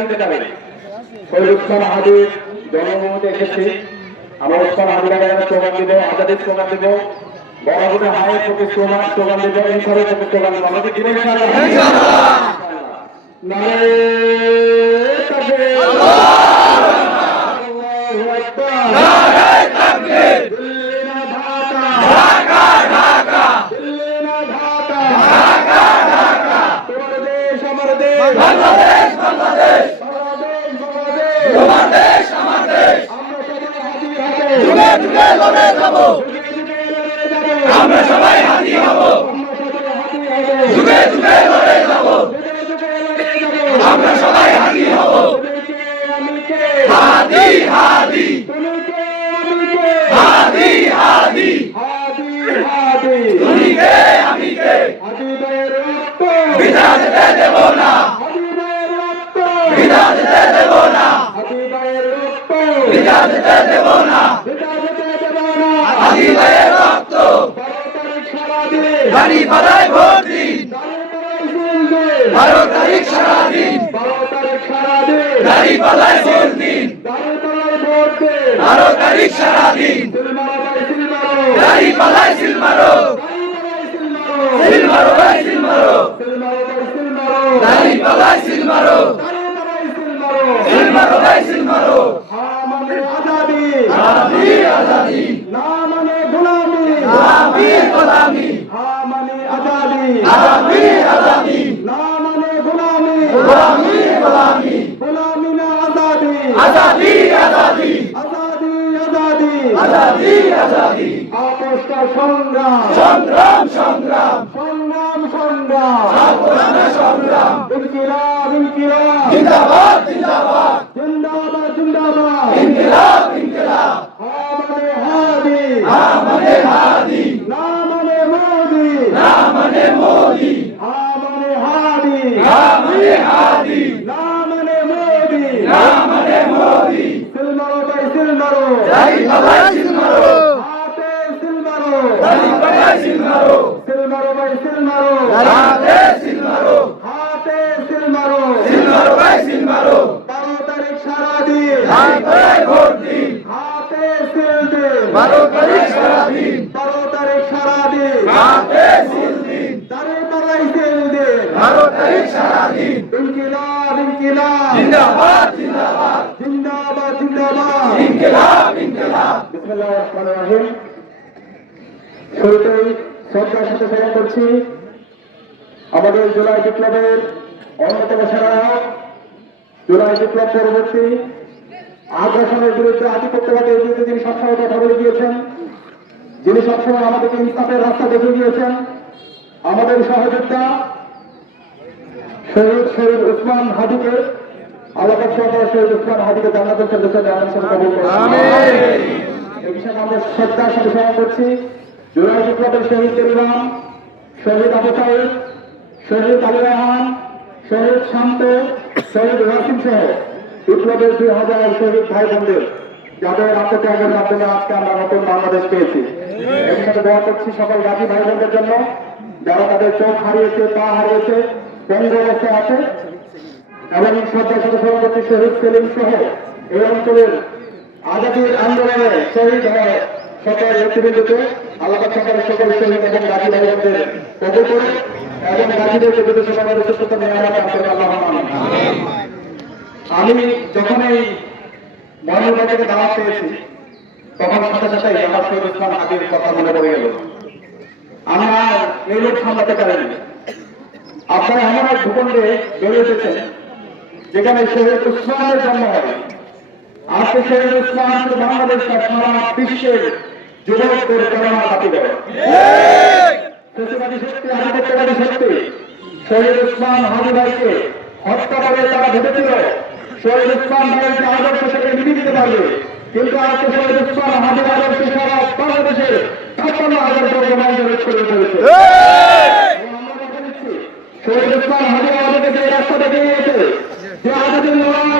দিতে যাবে শহীদ উসমান হাদির জন্মভূমিতে এসেছি। আমরা উসমান হাদির স্লোগান দিব, আজাদের স্লোগান দিব বড়গুলো হায়ের প্রতি স্লোগান স্লোগান দিব ইনসারের প্রতি স্লোগান দিব। আমাদের দিনে নারে তাকবীর আল্লাহু আকবার দিল্লি না ঢাকা দিল্লি না ঢাকা তোমার দেশ আমার দেশ বাংলাদেশ বাংলাদেশ তোমার দেশ আমার দেশ আমরা সবাই হাতি হাতে যুগে আমরা সবাই হাতি হব যুগে যুগে লড়ে যাব আমরা সবাই হাতি হব হাদি হাদি হাদি হাদি তুমি কে আমি কে যেতে দেব না যেতে দেব না যেতে দেব না বিধা যেতে দেব না হাদি ভাইয়ের রক্ত বারো তারিখ সারা গাড়ি পালায় ভোট দিন। বারো তারিখ সারা দিন। বারো দিন গাড়ি পালায় ভোট দিন। বারো তারিখ ভোট দিন। বারো তারিখ সিলমারো গাড়ি পালায় সিল মারো। সিল মারো ভাই সিল মারো। গাড়ি সিল মারো। সিল মারো ভাই সিল মারো। আজাদি। আজাদি আজাদি। গোলামি। আজাদি আজাদি গোলামি। গোলামি আজাদি আজাদি আজাদি আজাদি সংগ্রাম। সংগ্রাম সংগ্রাম। সংগ্রাম সংগ্রাম। সংগ্রাম সংগ্রাম। ইনকিলাব ইনকিলাব। জিন্দাবাদ জিন্দাবাদ। জিন্দাবাদ জিন্দাবাদ। ইনকিলাব আমাদের হাদি আমাদের হাদি নামনে মোদি রামনে মোদি আমাদের হাদি রামনে হাদি নামনে মোদি রামনে মোদি সিলমারো ভাই সিলমারো গাড়ি পালায় সিল মারো হাতে সিলমারো গাড়ি পালায় সিল মারো সিলমারো ভাই সিলমারো হাতে সিল মারো হাতে সিলমারো সিল মারো ভাই সিল মারো বারো তারিখ সারা দিন গাড়ি পালায় ভোট দিন হাতে সিল দিন বারো তারিখ সারা দিন বারো তারিখ সারা দিন হাতে সিল দিন তারে তারাই সিল দিন বারো তারিখ সারা দিন ইনকিলাব ইনকিলাব জিন্দাবাদ। আমাদের জুলাই বিপ্লবের অন্যতম সেনানায়ক জুলাই বিপ্লব পরবর্তী আগ্রাসনের বিরুদ্ধে আধিপত্যবাদের বিরুদ্ধে যিনি সবসময় কথা বলে গিয়েছেন, যিনি সবসময় আমাদেরকে ইনসাফের রাস্তা দেখে গিয়েছেন আমাদের সহযোদ্ধা শহীদ শহীদ উসমান হাদিকে আল্লাহ সরকার শহীদ উসমান হাদিকে জান্নাতুল ফেরদৌসে আমাদের সাথে কবুল করুন। এই বিষয়ে আমরা শ্রদ্ধার সাথে স্মরণ করছি জুলাই বিপ্লবের শহীদদের ইমাম শহীদ আবু সাইদ শহীদ আলী রহমান শহীদ শান্ত শহীদ রাসিম সহ বিপ্লবের দুই হাজার শহীদ ভাই বোনদের যাদের আত্মত্যাগের মাধ্যমে আজকে আমরা নতুন বাংলাদেশ পেয়েছি। এর সাথে দোয়া করছি সকল গাজী ভাই বোনদের জন্য যারা তাদের চোখ হারিয়েছে পা হারিয়েছে বন্ধ অবস্থায় আছে সাথে স্মরণ করছি শহীদ সেলিম সহ এই অঞ্চলের আজাদির আন্দোলনে শহীদ হয়ে সকল ব্যক্তিবৃন্দকে আল্লাহ সরকারের সকল শহীদ এবং গাজী ভাইদের কবুল করে এবং গাজীদেরকে বিদেশে সমাজের সুস্থ আমি যখন এই ময়মনগর থেকে দাওয়াত পেয়েছি, তখন সাথে সাথে আমার শহীদ ইসলাম হাজির কথা মনে পড়ে গেল। আমি আর এই লোক সামলাতে পারিনি আপনারা এমন এক ভূখণ্ডে বেড়ে উঠেছেন যেখানে শহীদ উসমানের জন্ম হয়। আজকে শহীদ উসমান শুধু বাংলাদেশ সারা বিশ্বের যুবকদের প্রেরণা কাটি দেয় শক্তি শহীদ উসমান হাজি ভাইকে হত্যা করে তারা ভেবেছিল, শহীদ উসমান ভাইয়ের আদর্শ সেটা মিটিয়ে দিতে পারবে। কিন্তু আজকে শহীদ উসমান হাজির আদর্শ সারা বাংলাদেশে ছাপ্পান্ন হাজার করে ফেলেছে শহীদ উসমান হাজির আমাদেরকে যে রাস্তা দেখিয়েছে যে আমাদের লড়াই